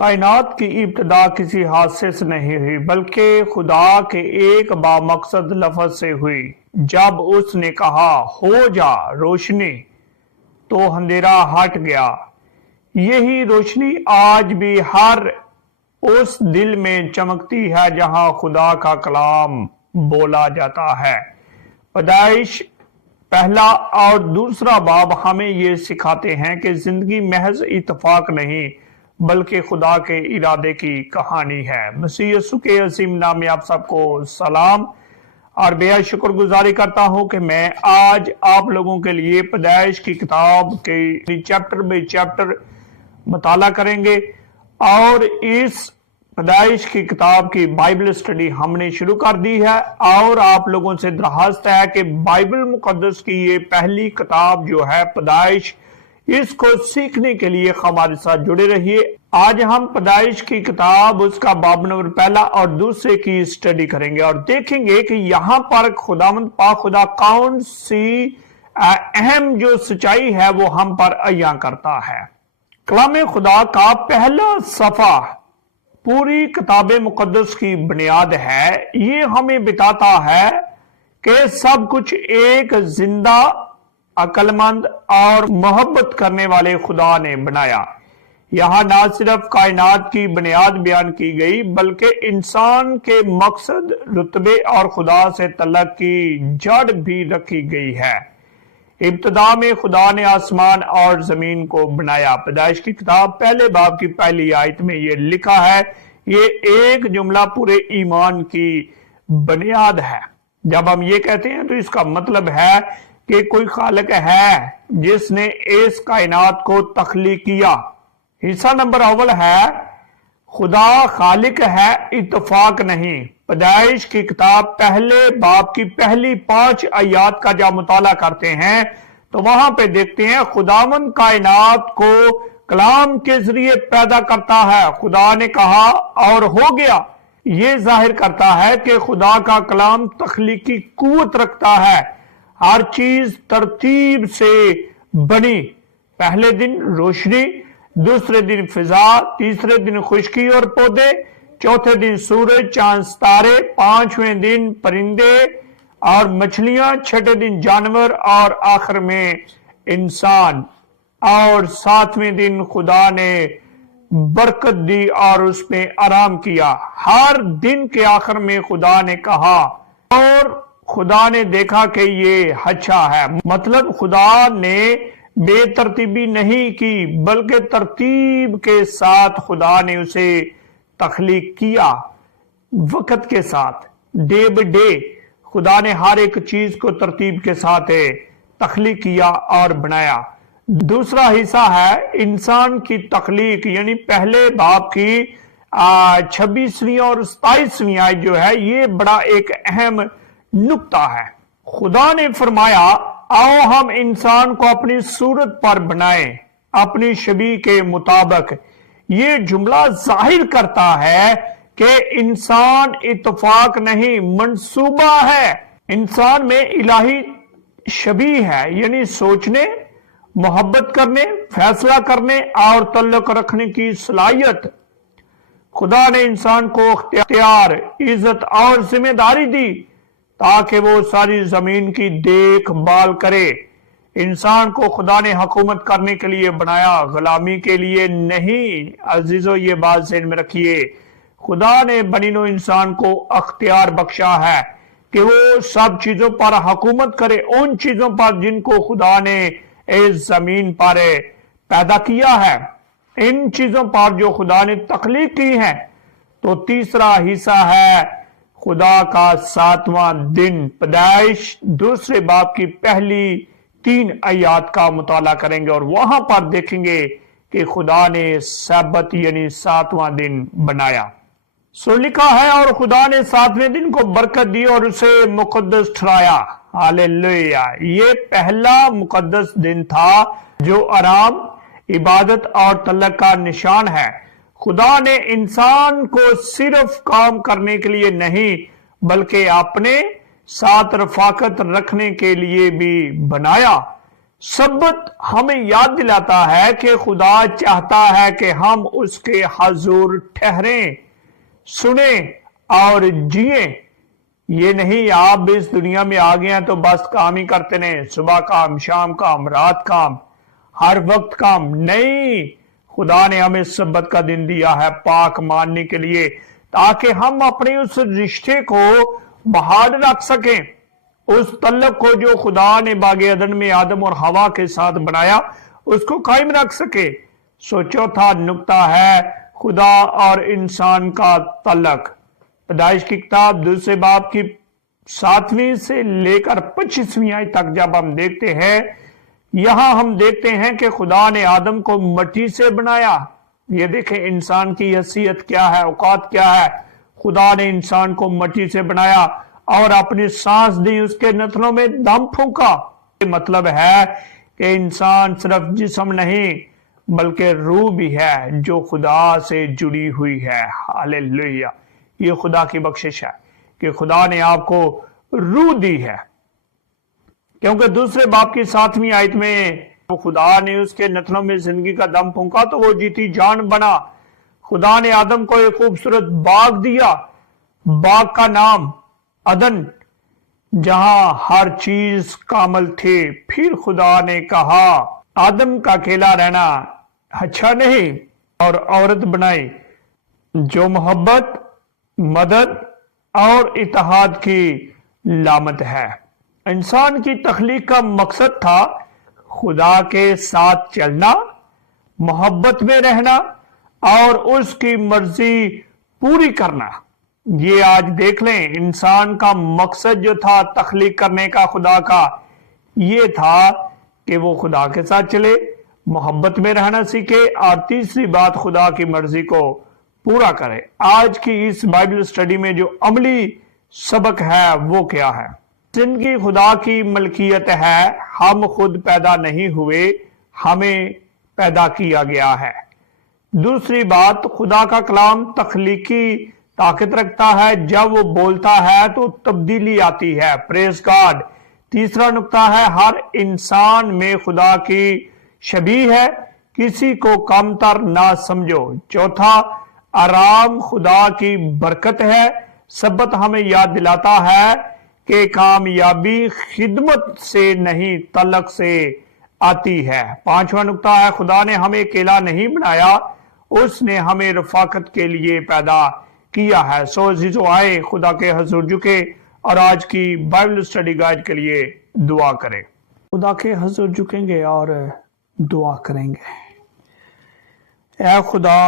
कायनात की इब्तिदा किसी हादसे से नहीं हुई बल्कि खुदा के एक बामकसद लफ्ज से हुई। जब उसने कहा हो जा रोशनी तो अंधेरा हट गया। यही रोशनी आज भी हर उस दिल में चमकती है जहां खुदा का कलाम बोला जाता है। पैदाइश पहला और दूसरा बाब हमें ये सिखाते हैं कि जिंदगी महज इत्तेफाक नहीं बल्कि खुदा के इरादे की कहानी है। मसीह यीशु के अजीम नाम में आप सबको सलाम और बेहद शुक्रगुजारी करता हूं कि मैं आज आप लोगों के लिए पैदाइश की किताब के चैप्टर बाय चैप्टर मुताला करेंगे और इस पैदाइश की किताब की बाइबल स्टडी हमने शुरू कर दी है और आप लोगों से दरखास्त है कि बाइबल मुकद्दस की ये पहली किताब जो है पैदाइश, इसको सीखने के लिए हमारे साथ जुड़े रहिए। आज हम पैदाइश की किताब उसका बाब नंबर पहला और दूसरे की स्टडी करेंगे और देखेंगे कि यहाँ पर खुदावंद पाक खुदा कौन सी अहम जो सच्चाई है वो हम पर अय्यां करता है। कलाम खुदा का पहला सफा पूरी किताब मुकद्दस की बुनियाद है। ये हमें बताता है कि सब कुछ एक जिंदा, अक्लमंद और मोहब्बत करने वाले खुदा ने बनाया। यहाँ ना सिर्फ कायनात की बुनियाद बयान की गई बल्कि इंसान के मकसद, रुतबे और खुदा से तल्लुक की जड़ भी रखी गई है। इब्तिदा में खुदा ने आसमान और जमीन को बनाया। पैदाइश की किताब पहले बाब की पहली आयत में ये लिखा है। ये एक जुमला पूरे ईमान की बुनियाद है। जब हम ये कहते हैं तो इसका मतलब है कि कोई खालिक है जिसने इस कायनात को तख्लीक किया। हिस्सा नंबर अव्वल है खुदा खालिक है, इत्तफाक नहीं। पैदाइश की किताब पहले बाब की पहली 5 आयत का जब मुताला करते हैं तो वहां पे देखते हैं खुदावंद कायनात को कलाम के जरिए पैदा करता है। खुदा ने कहा और हो गया। ये जाहिर करता है कि खुदा का कलाम तख्लीकी कुव्वत रखता है। हर चीज तरतीब से बनी। पहले दिन रोशनी, दूसरे दिन फिजा, तीसरे दिन खुश्की और पौधे, चौथे दिन सूरज, चांद, तारे, 5वें दिन परिंदे और मछलियां, छठे दिन जानवर और आखिर में इंसान और 7वें दिन खुदा ने बरकत दी और उसमें आराम किया। हर दिन के आखिर में खुदा ने कहा और खुदा ने देखा कि ये अच्छा है। मतलब खुदा ने बेतरतीबी नहीं की बल्कि तरतीब के साथ खुदा ने उसे तख्लीक किया। वक्त के साथ, डे बाय डे खुदा ने हर एक चीज को तरतीब के साथ तख्लीक किया और बनाया। दूसरा हिस्सा है इंसान की तख्लीक, यानी पहले बाब की 26वीं और 27वीं आयत जो है ये बड़ा एक अहम नुक्ता है। खुदा ने फरमाया आओ हम इंसान को अपनी सूरत पर बनाएं, अपनी शबीह के मुताबिक। ये जुमला जाहिर करता है कि इंसान इत्तफाक नहीं, मंसूबा है। इंसान में इलाही शबीह है, यानी सोचने, मोहब्बत करने, फैसला करने और तल्लुक रखने की सलाहियत। खुदा ने इंसान को इख्तियार, इज्जत और जिम्मेदारी दी ताकि वो सारी जमीन की देखभाल करे। इंसान को खुदा ने हुकूमत करने के लिए बनाया, गुलामी के लिए नहीं। अजीजों ये बात ज़हन में रखिए, खुदा ने बनीनो इंसान को अख्तियार बख्शा है कि वो सब चीजों पर हुकूमत करे, उन चीजों पर जिनको खुदा ने इस जमीन पर पैदा किया है, इन चीजों पर जो खुदा ने तख्लीक की है। तो तीसरा हिस्सा है खुदा का 7वां दिन। पैदाइश दूसरे बाब की पहली 3 आयत का मुताला करेंगे और वहां पर देखेंगे कि खुदा ने सब्बत यानी 7वां दिन बनाया। सो लिखा है और खुदा ने 7वें दिन को बरकत दी और उसे मुकद्दस ठहराया। हालेलुया। ये पहला मुकद्दस दिन था जो आराम, इबादत और तल्लुक का निशान है। खुदा ने इंसान को सिर्फ काम करने के लिए नहीं बल्कि अपने साथ रफाकत रखने के लिए भी बनाया। سبت ہمیں یاد دلاتا ہے کہ خدا چاہتا ہے کہ ہم اس کے حضور ٹھہریں، سنیں اور جئیں۔ یہ نہیں آپ اس دنیا میں آ گئے ہیں تو بس کام ہی کرتے رہیں، صبح کام، شام کام، رات کام، ہر وقت کام۔ نہیں، خدا نے ہمیں سبت کا دن دیا ہے پاک ماننے کے لیے، تاکہ ہم اپنے اس رشتے کو بحال رکھ سکیں، اس تعلق کو جو خدا نے باغ عدن میں آدم اور حوا کے ساتھ بنایا اس کو قائم رکھ سکے۔ سو چوتھا نقطہ ہے خدا اور انسان کا تعلق۔ پیدائش کی کتاب 2 باب کی 7ویں سے لے کر 25ویں آیت تک جب ہم دیکھتے ہیں، یہاں ہم دیکھتے ہیں کہ خدا نے آدم کو مٹی سے بنایا۔ یہ دیکھیں انسان کی حیثیت کیا ہے، اوقات کیا ہے۔ خدا نے انسان کو مٹی سے بنایا اور اپنی سانس دی، اس کے نتنوں میں دم پھونکا۔ یہ مطلب ہے کہ انسان صرف جسم نہیں بلکہ روح بھی ہے جو خدا سے جڑی ہوئی ہے۔ ہاللیلویہ! یہ خدا کی بخشش ہے کہ خدا نے آپ کو روح دی ہے، کیونکہ 2 باب کی 7ویں آیت میں خدا نے اس کے نتنوں میں زندگی کا دم پھونکا تو وہ جیتی جان بنا۔ خدا نے آدم کو ایک خوبصورت باغ دیا، باغ کا نام عدن، جہاں ہر چیز کامل تھی۔ پھر خدا نے کہا آدم کا اکیلا رہنا اچھا نہیں، اور عورت بنائی جو محبت، مدد اور اتحاد کی علامت ہے۔ انسان کی تخلیق کا مقصد تھا خدا کے ساتھ چلنا، محبت میں رہنا اور اس کی مرضی پوری کرنا۔ یہ آج دیکھ لیں، انسان کا مقصد جو تھا تخلیق کرنے کا خدا کا، یہ تھا کہ وہ خدا کے ساتھ چلے، محبت میں رہنا سیکھے، اور تیسری بات خدا کی مرضی کو پورا کرے۔ آج کی اس بائبل اسٹڈی میں جو عملی سبق ہے وہ کیا ہے؟ زندگی خدا کی ملکیت ہے، ہم خود پیدا نہیں ہوئے، ہمیں پیدا کیا گیا ہے۔ دوسری بات، خدا کا کلام تخلیقی طاقت رکھتا ہے، جب وہ بولتا ہے تو تبدیلی آتی ہے۔ پریز گاڈ! تیسرا نقطہ ہے ہر انسان میں خدا کی شبیہ ہے، کسی کو کم تر نہ سمجھو۔ چوتھا، آرام خدا کی برکت ہے۔ سبت ہمیں یاد دلاتا ہے کہ کامیابی خدمت سے نہیں تعلق سے آتی ہے۔ پانچواں نقطہ ہے خدا نے ہمیں اکیلا نہیں بنایا، اس نے ہمیں رفاقت کے لیے پیدا کیا ہے۔ سو عزیزو، آئے خدا کے حضور جھکے اور آج کی بائبل اسٹڈی گائیڈ کے لیے دعا کریں۔ خدا کے حضور جھکیں گے اور دعا کریں گے۔ اے خدا،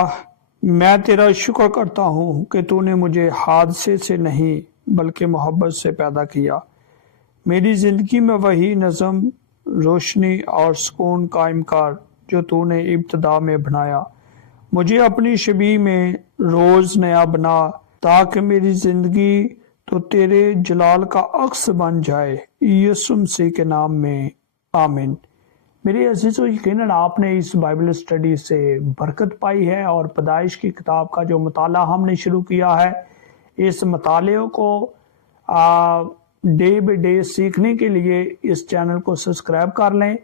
میں تیرا شکر کرتا ہوں کہ تو نے مجھے حادثے سے نہیں بلکہ محبت سے پیدا کیا۔ میری زندگی میں وہی نظم، روشنی اور سکون قائم کر جو تو نے ابتدا میں بنایا۔ مجھے اپنی شبیہ میں روز نیا بنا تاکہ میری زندگی تو تیرے جلال کا عکس بن جائے۔ یسوع مسیح کے نام میں آمین۔ میرے عزیزو، یقیناً آپ نے اس بائبل اسٹڈی سے برکت پائی ہے، اور پیدائش کی کتاب کا جو مطالعہ ہم نے شروع کیا ہے، اس مطالعے کو ڈے بائی ڈے سیکھنے کے لیے اس چینل کو سبسکرائب کر لیں،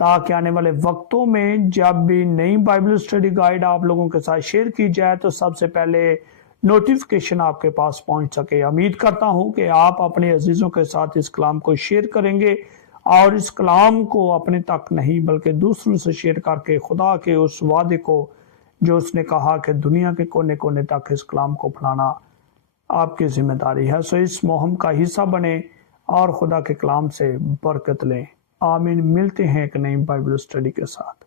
تاکہ آنے والے وقتوں میں جب بھی نئی بائبل اسٹڈی گائیڈ آپ لوگوں کے ساتھ شیئر کی جائے تو سب سے پہلے نوٹیفیکیشن آپ کے پاس پہنچ سکے۔ امید کرتا ہوں کہ آپ اپنے عزیزوں کے ساتھ اس کلام کو شیئر کریں گے، اور اس کلام کو اپنے تک نہیں بلکہ دوسروں سے شیئر کر کے خدا کے اس وعدے کو جو اس نے کہا کہ دنیا کے کونے کونے تک اس کلام کو پھیلانا آپ کی ذمہ داری ہے۔ سو اس مہم کا حصہ بنیں اور خدا کے کلام سے برکت لیں۔ آمین۔ ملتے ہیں ایک نئی بائبل اسٹڈی کے ساتھ۔